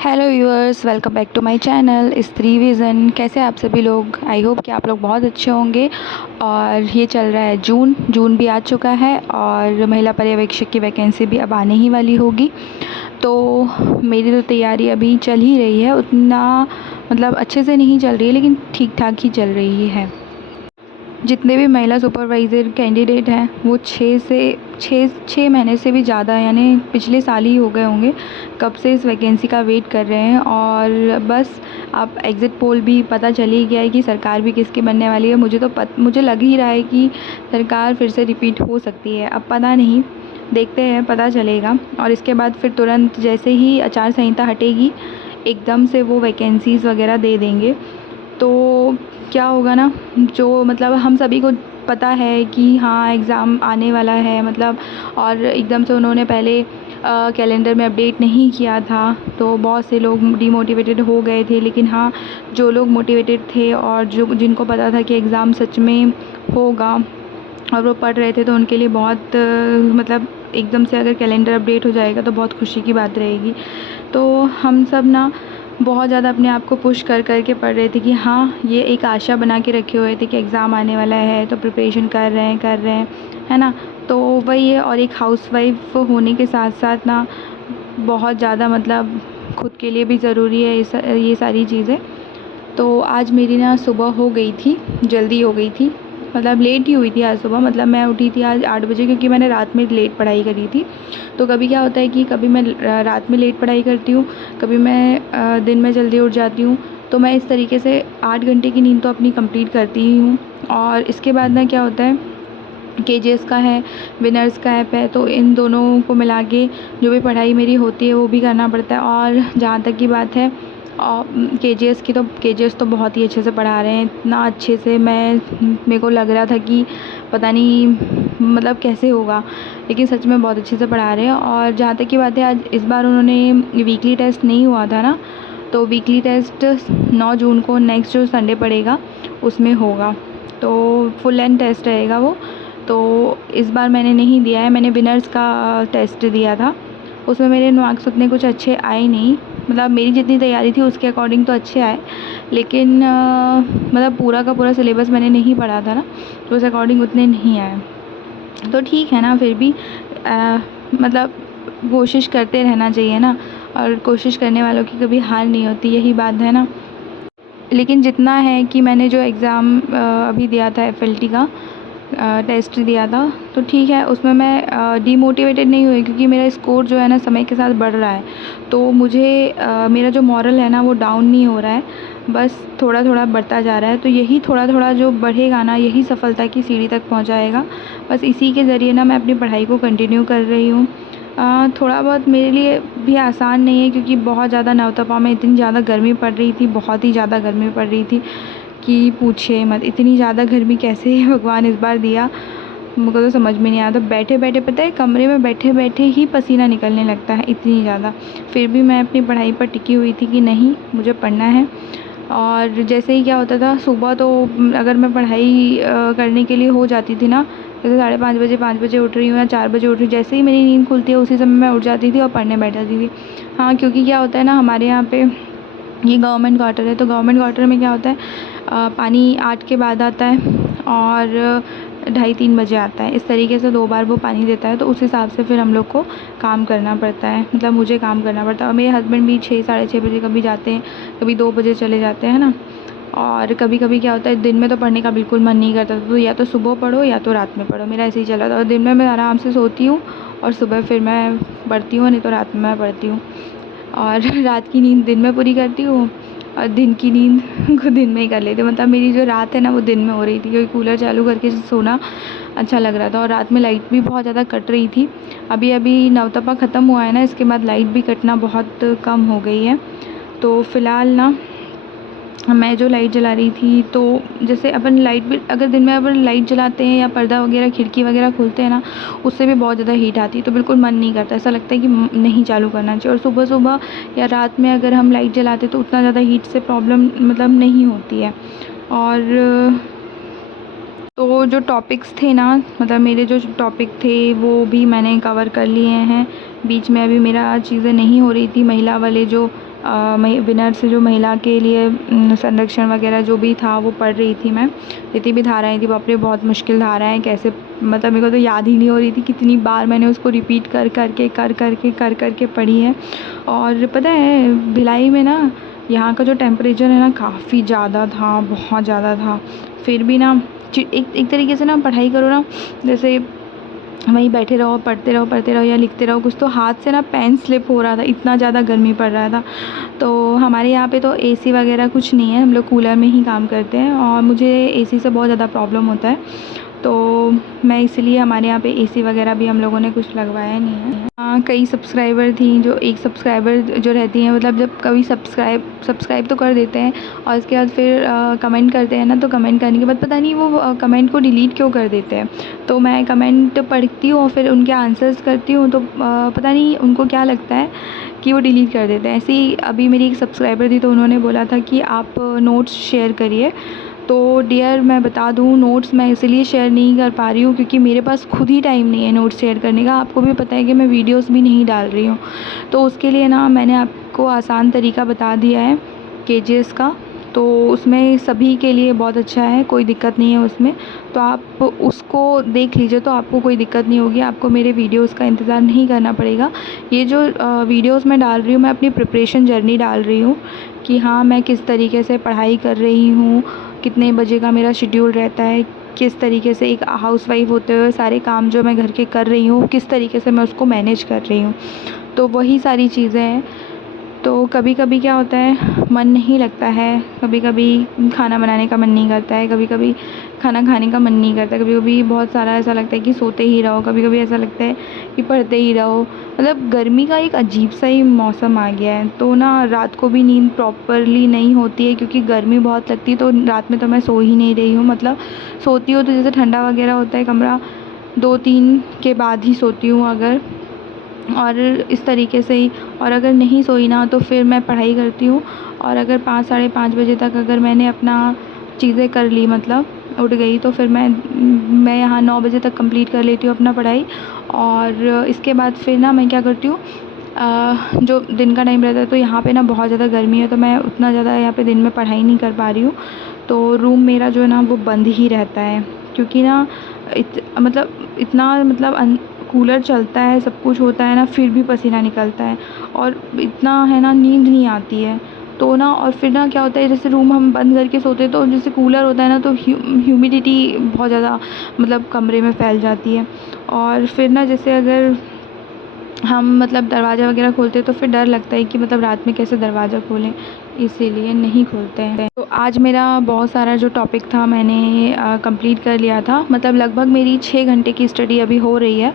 Hello viewers, welcome back to my channel Stree Vision. कैसे हैं आप सभी लोग? आई होप कि आप लोग बहुत अच्छे होंगे। और ये चल रहा है जून भी आ चुका है और महिला पर्यवेक्षक की वैकेंसी भी अब आने ही वाली होगी। तो मेरी तो तैयारी अभी चल ही रही है, उतना मतलब अच्छे से नहीं चल रही है लेकिन ठीक ठाक ही चल रही है। जितने भी महिला सुपरवाइज़र कैंडिडेट हैं वो 6 महीने से भी ज़्यादा यानी पिछले साल ही हो गए होंगे कब से इस वैकेंसी का वेट कर रहे हैं। और बस अब एग्ज़िट पोल भी पता चल ही गया है कि सरकार भी किसकी बनने वाली है। मुझे लग ही रहा है कि सरकार फिर से रिपीट हो सकती है। अब पता नहीं, देखते हैं, पता चलेगा। और इसके बाद फिर तुरंत जैसे ही आचार संहिता हटेगी एकदम से वो वैकेंसीज़ वगैरह दे देंगे। तो क्या होगा ना, जो मतलब हम सभी को पता है कि हाँ एग्ज़ाम आने वाला है मतलब, और एकदम से उन्होंने पहले कैलेंडर में अपडेट नहीं किया था तो बहुत से लोग डिमोटिवेटेड हो गए थे। लेकिन हाँ, जो लोग मोटिवेटेड थे और जो जिनको पता था कि एग्ज़ाम सच में होगा और वो पढ़ रहे थे तो उनके लिए बहुत मतलब एकदम से अगर कैलेंडर अपडेट हो जाएगा तो बहुत खुशी की बात रहेगी। तो हम सब ना बहुत ज़्यादा अपने आप को पुश कर के पढ़ रहे थे कि हाँ ये एक आशा बना के रखे हुए थे कि एग्ज़ाम आने वाला है तो प्रिपरेशन कर रहे हैं, है ना। तो वही है। और एक हाउसवाइफ होने के साथ साथ ना बहुत ज़्यादा मतलब खुद के लिए भी ज़रूरी है ये सारी चीज़ें। तो आज मेरी ना सुबह हो गई थी, जल्दी हो गई थी, मतलब लेट ही हुई थी आज सुबह। मतलब मैं उठी थी आज 8 बजे क्योंकि मैंने रात में लेट पढ़ाई करी थी। तो कभी क्या होता है कि कभी मैं रात में लेट पढ़ाई करती हूँ, कभी मैं दिन में जल्दी उठ जाती हूँ। तो मैं इस तरीके से 8 घंटे की नींद तो अपनी कंप्लीट करती ही हूँ। और इसके बाद ना क्या होता है, केजीएस का है, विनर्स का ऐप है, तो इन दोनों को मिला के जो भी पढ़ाई मेरी होती है वो भी करना पड़ता है। और जहाँ तक की बात है केजीएस की, तो केजीएस तो बहुत ही अच्छे से पढ़ा रहे हैं, इतना अच्छे से मेरे को लग रहा था कि पता नहीं मतलब कैसे होगा, लेकिन सच में बहुत अच्छे से पढ़ा रहे हैं। और जहाँ तक की बात है, आज इस बार उन्होंने वीकली टेस्ट नहीं हुआ था ना, तो वीकली टेस्ट 9 जून को नेक्स्ट जो संडे पड़ेगा उसमें होगा। तो फुल लेंथ टेस्ट रहेगा वो। तो इस बार मैंने नहीं दिया है, मैंने विनर्स का टेस्ट दिया था। उसमें मेरे मार्क्स उतने कुछ अच्छे आए नहीं, मतलब मेरी जितनी तैयारी थी उसके अकॉर्डिंग तो अच्छे आए, लेकिन मतलब पूरा का पूरा सिलेबस मैंने नहीं पढ़ा था ना, तो उस अकॉर्डिंग उतने नहीं आए। तो ठीक है ना, फिर भी मतलब कोशिश करते रहना चाहिए ना, और कोशिश करने वालों की कभी हार नहीं होती, यही बात है ना। लेकिन जितना है कि मैंने जो एग्ज़ाम अभी दिया था एफएलटी का टेस्ट दिया था, तो ठीक है, उसमें मैं डीमोटिवेटेड नहीं हुई क्योंकि मेरा स्कोर जो है ना समय के साथ बढ़ रहा है। तो मुझे मेरा जो मॉरल है ना वो डाउन नहीं हो रहा है, बस थोड़ा थोड़ा बढ़ता जा रहा है। तो यही थोड़ा थोड़ा जो बढ़ेगा ना, यही सफलता की सीढ़ी तक पहुंचाएगा। बस इसी के ज़रिए ना मैं अपनी पढ़ाई को कंटिन्यू कर रही हूँ। थोड़ा बहुत मेरे लिए भी आसान नहीं है क्योंकि बहुत ज़्यादा नवतपा में इतनी ज़्यादा गर्मी पड़ रही थी, बहुत ही ज़्यादा गर्मी पड़ रही थी कि पूछिए मत। इतनी ज़्यादा गर्मी कैसे भगवान इस बार दिया, मुझको तो समझ में नहीं आता। बैठे बैठे पता है, कमरे में बैठे बैठे ही पसीना निकलने लगता है, इतनी ज़्यादा। फिर भी मैं अपनी पढ़ाई पर टिकी हुई थी कि नहीं मुझे पढ़ना है। और जैसे ही क्या होता था सुबह, तो अगर मैं पढ़ाई करने के लिए हो जाती थी ना, जैसे 5:30 बजे 5 बजे उठ रही हूँ या 4 बजे उठ रही हूँ, जैसे ही मेरी नींद खुलती है उसी समय मैं उठ जाती थी और पढ़ने बैठ जाती थी। हाँ, क्योंकि क्या होता है ना, हमारे यहाँ पे ये गवर्नमेंट क्वार्टर है, तो गवर्नमेंट क्वार्टर में क्या होता है, पानी 8 के बाद आता है और 2:30-3 बजे आता है। इस तरीके से 2 बार वो पानी देता है, तो उस हिसाब से फिर हम लोग को काम करना पड़ता है, मतलब मुझे काम करना पड़ता है। और मेरे हस्बैंड भी 6 साढ़े 6 बजे कभी जाते हैं, कभी 2 बजे चले जाते हैं ना। और कभी कभी क्या होता है, दिन में तो पढ़ने का बिल्कुल मन नहीं करता, तो या तो सुबह पढ़ो या तो रात में पढ़ो, मेरा ऐसे ही चला था। और दिन में मैं आराम से सोती हूँ और सुबह फिर मैं पढ़ती हूँ, नहीं तो रात में मैं पढ़ती हूँ। और रात की नींद दिन में पूरी करती हूँ और दिन की नींद को दिन में ही कर लेती हूँ। मतलब मेरी जो रात है ना वो दिन में हो रही थी क्योंकि कूलर चालू करके सोना अच्छा लग रहा था, और रात में लाइट भी बहुत ज़्यादा कट रही थी। अभी अभी नवतपा ख़त्म हुआ है ना, इसके बाद लाइट भी कटना बहुत कम हो गई है। तो फ़िलहाल ना मैं जो लाइट जला रही थी, तो जैसे अपन लाइट भी अगर दिन में अपन लाइट जलाते हैं या पर्दा वगैरह खिड़की वगैरह खोलते हैं ना, उससे भी बहुत ज़्यादा हीट आती है, तो बिल्कुल मन नहीं करता, ऐसा लगता है कि नहीं चालू करना चाहिए। और सुबह सुबह या रात में अगर हम लाइट जलाते तो उतना ज़्यादा हीट से प्रॉब्लम मतलब नहीं होती है। और तो जो टॉपिक्स थे ना, मतलब मेरे जो टॉपिक थे वो भी मैंने कवर कर लिए हैं। बीच में अभी मेरा चीज़ें नहीं हो रही थी, महिला वाले जो विनर से जो महिला के लिए संरक्षण वगैरह जो भी था वो पढ़ रही थी मैं। जितनी भी धाराएँ थी बाप रे बहुत मुश्किल धाराएँ, कैसे मतलब मेरे को तो याद ही नहीं हो रही थी कितनी बार मैंने उसको रिपीट कर के पढ़ी है। और पता है भिलाई में ना यहाँ का जो टेम्परेचर है ना काफ़ी ज़्यादा था, बहुत ज़्यादा था। फिर भी ना एक तरीके से ना पढ़ाई करो ना, जैसे वहीं बैठे रहो, पढ़ते रहो या लिखते रहो कुछ, तो हाथ से ना पेन स्लिप हो रहा था, इतना ज़्यादा गर्मी पड़ रहा था। तो हमारे यहाँ पे तो एसी वगैरह कुछ नहीं है, हम लोग कूलर में ही काम करते हैं और मुझे एसी से बहुत ज़्यादा प्रॉब्लम होता है। तो मैं इसलिए हमारे यहाँ पे एसी वगैरह भी हम लोगों ने कुछ लगवाया नहीं है। हाँ, कई सब्सक्राइबर थी जो एक सब्सक्राइबर जो रहती हैं, मतलब जब कभी सब्सक्राइब तो कर देते हैं और उसके बाद फिर कमेंट करते हैं ना, तो कमेंट करने के बाद पता नहीं वो कमेंट को डिलीट क्यों कर देते हैं। तो मैं कमेंट पढ़ती हूँ और फिर उनके आंसर्स करती हूँ, तो पता नहीं उनको क्या लगता है कि वो डिलीट कर देते हैं। ऐसे ही अभी मेरी एक सब्सक्राइबर थी तो उन्होंने बोला था कि आप नोट्स शेयर करिए। तो डियर मैं बता दूँ, नोट्स मैं इसलिए शेयर नहीं कर पा रही हूँ क्योंकि मेरे पास खुद ही टाइम नहीं है नोट्स शेयर करने का। आपको भी पता है कि मैं वीडियोस भी नहीं डाल रही हूँ, तो उसके लिए ना मैंने आपको आसान तरीका बता दिया है केजीएस का। तो उसमें सभी के लिए बहुत अच्छा है, कोई दिक्कत नहीं है उसमें। तो आप उसको देख लीजिए तो आपको कोई दिक्कत नहीं होगी, आपको मेरे वीडियोस का इंतज़ार नहीं करना पड़ेगा। ये जो वीडियोस मैं डाल रही हूँ, मैं अपनी प्रिपरेशन जर्नी डाल रही हूँ कि हाँ मैं किस तरीके से पढ़ाई कर रही हूँ, कितने बजे का मेरा शेड्यूल रहता है, किस तरीके से एक हाउसवाइफ होते हुए सारे काम जो मैं घर के कर रही हूँ किस तरीके से मैं उसको मैनेज कर रही हूँ। तो वही सारी चीज़ें हैं। तो कभी कभी क्या होता है मन नहीं लगता है, कभी कभी खाना बनाने का मन नहीं करता है, कभी कभी खाना खाने का मन नहीं करता, कभी कभी बहुत सारा ऐसा लगता है कि सोते ही रहो, कभी कभी ऐसा लगता है कि पढ़ते ही रहो। मतलब गर्मी का एक अजीब सा ही मौसम आ गया है, तो ना रात को भी नींद प्रॉपरली नहीं होती है क्योंकि गर्मी बहुत लगती है। तो रात में तो मैं सो ही नहीं रही हूँ, मतलब सोती हूँ तो जैसे ठंडा वगैरह होता है कमरा 2-3 के बाद ही सोती हूँ अगर, और इस तरीके से ही। और अगर नहीं सोई ना तो फिर मैं पढ़ाई करती हूँ, और अगर 5 साढ़े 5 बजे तक अगर मैंने अपना चीज़ें कर ली, मतलब उठ गई, तो फिर मैं यहाँ 9 बजे तक कंप्लीट कर लेती हूँ अपना पढ़ाई। और इसके बाद फिर ना मैं क्या करती हूँ, जो दिन का टाइम रहता है तो यहाँ पे ना बहुत ज़्यादा गर्मी है, तो मैं उतना ज़्यादा यहाँ पे दिन में पढ़ाई नहीं कर पा रही हूँ। तो रूम मेरा जो है ना वो बंद ही रहता है क्योंकि ना मतलब इतना मतलब कूलर चलता है, सब कुछ होता है ना, फिर भी पसीना निकलता है और इतना है ना नींद नहीं आती है। तो ना और फिर ना क्या होता है, जैसे रूम हम बंद करके सोते हैं तो जैसे कूलर होता है ना तो ह्यूमिडिटी बहुत ज़्यादा मतलब कमरे में फैल जाती है। और फिर ना जैसे अगर हम मतलब दरवाज़ा वगैरह खोलते हैं तो फिर डर लगता है कि मतलब रात में कैसे दरवाज़ा खोलें, इसीलिए नहीं खोलते हैं। तो आज मेरा बहुत सारा जो टॉपिक था मैंने कंप्लीट कर लिया था, मतलब लगभग मेरी 6 घंटे की स्टडी अभी हो रही है।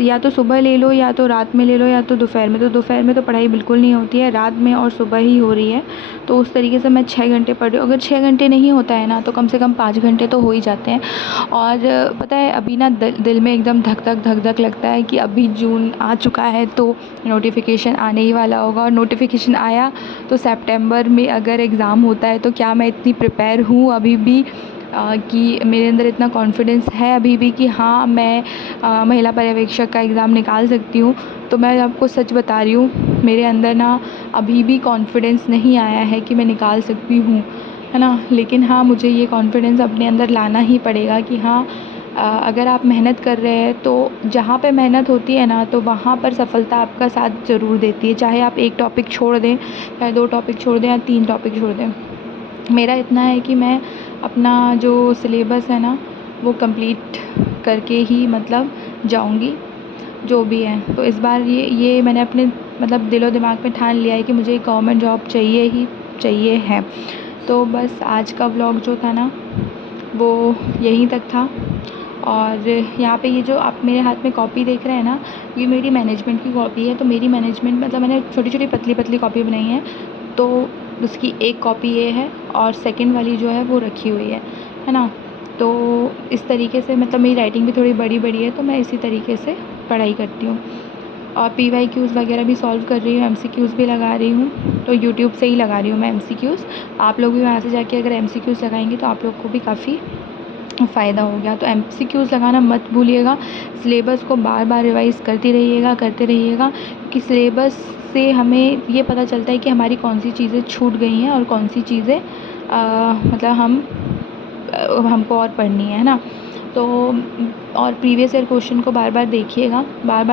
या तो सुबह ले लो या तो रात में ले लो या तो दोपहर में। तो दोपहर में तो पढ़ाई बिल्कुल नहीं होती है, रात में और सुबह ही हो रही है। तो उस तरीके से मैं 6 घंटे पढ़ रही हूँ। अगर 6 घंटे नहीं होता है ना तो कम से कम 5 घंटे तो हो ही जाते हैं। और पता है अभी ना दिल में एकदम धक धक लगता है कि अभी जून आ चुका है तो नोटिफिकेशन आने ही वाला होगा, और नोटिफिकेशन आया तो सितंबर में अगर एग्ज़ाम होता है तो क्या मैं इतनी प्रिपेयर हूँ अभी भी कि मेरे अंदर इतना कॉन्फिडेंस है अभी भी कि हाँ मैं महिला पर्यवेक्षक का एग्ज़ाम निकाल सकती हूँ। तो मैं आपको सच बता रही हूँ, मेरे अंदर ना अभी भी कॉन्फिडेंस नहीं आया है कि मैं निकाल सकती हूँ, है ना। लेकिन हाँ मुझे ये कॉन्फिडेंस अपने अंदर लाना ही पड़ेगा कि हाँ अगर आप मेहनत कर रहे हैं तो जहाँ पे मेहनत होती है ना तो वहाँ पर सफलता आपका साथ ज़रूर देती है। चाहे आप एक टॉपिक छोड़ दें, चाहे 2 टॉपिक छोड़ दें या 3 टॉपिक छोड़ दें। मेरा इतना है कि मैं अपना जो सिलेबस है ना वो कंप्लीट करके ही मतलब जाऊंगी जो भी है। तो इस बार ये मैंने अपने मतलब दिलो दिमाग में ठान लिया है कि मुझे गवर्नमेंट जॉब चाहिए ही चाहिए है। तो बस आज का व्लॉग जो था ना वो यहीं तक था। और यहाँ पे ये जो आप मेरे हाथ में कॉपी देख रहे हैं ना, ये मेरी मैनेजमेंट की कॉपी है। तो मेरी मैनेजमेंट मतलब मैंने छोटी छोटी पतली पतली कॉपी बनाई है, तो उसकी एक कॉपी ये है और सेकंड वाली जो है वो रखी हुई है ना। तो इस तरीके से मतलब मेरी राइटिंग भी थोड़ी बड़ी बड़ी है, तो मैं इसी तरीके से पढ़ाई करती हूँ। और PYQs वगैरह भी सॉल्व कर रही हूँ, MCQs भी लगा रही हूँ। तो यूट्यूब से ही लगा रही हूँ मैं MCQs। आप लोग भी वहाँ से जाके अगर MCQs लगाएंगे तो आप लोग को भी काफ़ी फ़ायदा हो गया। तो MCQs लगाना मत भूलिएगा, सिलेबस को बार बार रिवाइज़ करते रहिएगा क्योंकि सिलेबस इससे हमें ये पता चलता है कि हमारी कौन सी चीज़ें छूट गई हैं और कौन सी चीज़ें मतलब हमको और पढ़नी है ना। तो और प्रीवियस ईयर क्वेश्चन को बार बार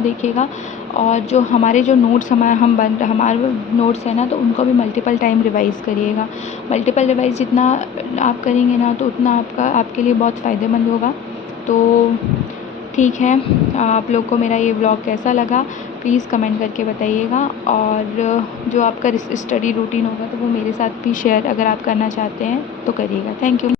देखिएगा और जो हमारे जो नोट्स हमारे नोट्स हैं ना, तो उनको भी मल्टीपल टाइम रिवाइज़ करिएगा। मल्टीपल रिवाइज़ जितना आप करेंगे ना, तो उतना आपके लिए बहुत फ़ायदेमंद होगा। तो ठीक है, आप लोग को मेरा ये व्लॉग कैसा लगा प्लीज़ कमेंट करके बताइएगा। और जो आपका स्टडी रूटीन होगा तो वो मेरे साथ भी शेयर अगर आप करना चाहते हैं तो करिएगा। Thank you.